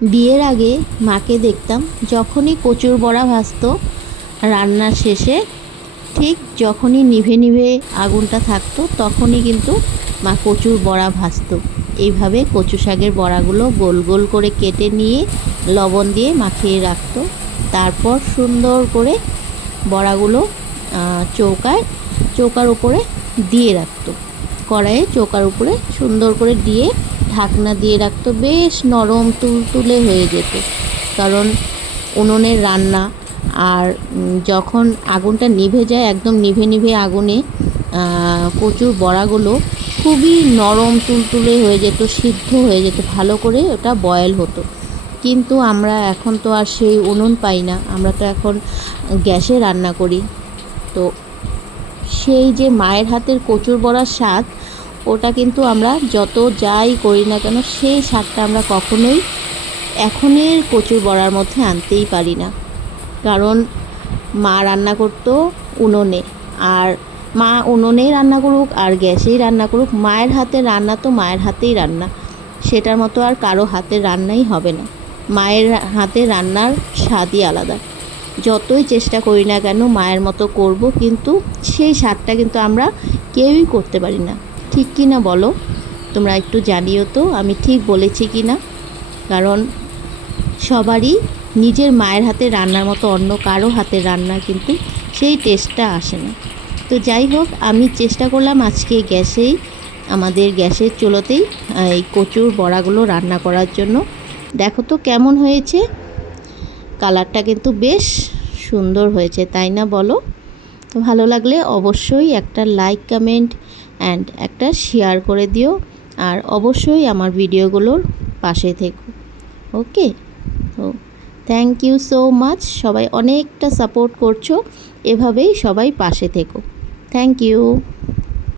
বিয়ের আগে মাকে দেখতাম যখনই কচুর বড়া ভাজতো রান্নার শেষে, ঠিক যখনই নিভে নিভে আগুনটা থাকতো তখনই কিন্তু মা কচুর বড়া ভাজতো। এইভাবে কচু শাকের বড়াগুলো গোল গোল করে কেটে নিয়ে লবণ দিয়ে মাখিয়ে রাখতো। তারপর সুন্দর করে বড়াগুলো চৌকার উপরে দিয়ে রাখতো। কড়াইয়ে চৌকার উপরে সুন্দর করে দিয়ে ঢাকনা দিয়ে রাখতো। বেশ নরম তুলতুলে হয়ে যেত, কারণ উনুনের রান্না। আর যখন আগুনটা নিভে যায়, একদম নিভে নিভে আগুনে কচুর বড়াগুলো খুবই নরম তুলতুলে হয়ে যেত, সিদ্ধ হয়ে যেত, ভালো করে ওটা বয়েল হতো। কিন্তু আমরা এখন তো আর সেই উনুন পাই না, আমরা তো এখন গ্যাসে রান্না করি। তো সেই যে মায়ের হাতের কচুর বড়ার স্বাদ, ওটা কিন্তু আমরা যত যাই করি না কেন সেই স্বাদটা আমরা কখনোই এখনের কচুর বড়ার মধ্যে আনতেই পারি না। কারণ মা রান্না করতো উনুনে, আর মা উনুনেই রান্না করুক আর গ্যাসেই রান্না করুক, মায়ের হাতের রান্না তো মায়ের হাতেই রান্না, সেটার মতো আর কারো হাতের রান্নাই হবে না। মায়ের হাতের রান্নার স্বাদই আলাদা। যতই চেষ্টা করি না কেন মায়ের মতো করব, কিন্তু সেই স্বাদটা কিন্তু আমরা কেউই করতে পারি না। ঠিক কি না বলো? তোমরা একটু জানিও তো আমি ঠিক বলেছি কি না। কারণ সবারই নিজের মায়ের হাতের রান্নার মতো অন্য কারো হাতের রান্না কিন্তু সেই টেস্টটা আসে না। তো যাই হোক, আমি চেষ্টা করলাম আজকে আমাদের গ্যাসের চুলোতেই এই কচুর বড়াগুলো রান্না করার জন্য। দেখো তো কেমন হয়েছে, কালারটা কিন্তু বেশ সুন্দর হয়েছে, তাই না বলো? তো ভালো লাগলে অবশ্যই একটা লাইক, কমেন্ট অ্যান্ড একটা শেয়ার করে দিও। আর অবশ্যই আমার ভিডিওগুলোর পাশে থেকো। ওকে, তো থ্যাংক ইউ সো মাচ। সবাই অনেকটা সাপোর্ট করছো, এভাবেই সবাই পাশে থেকো। Thank you.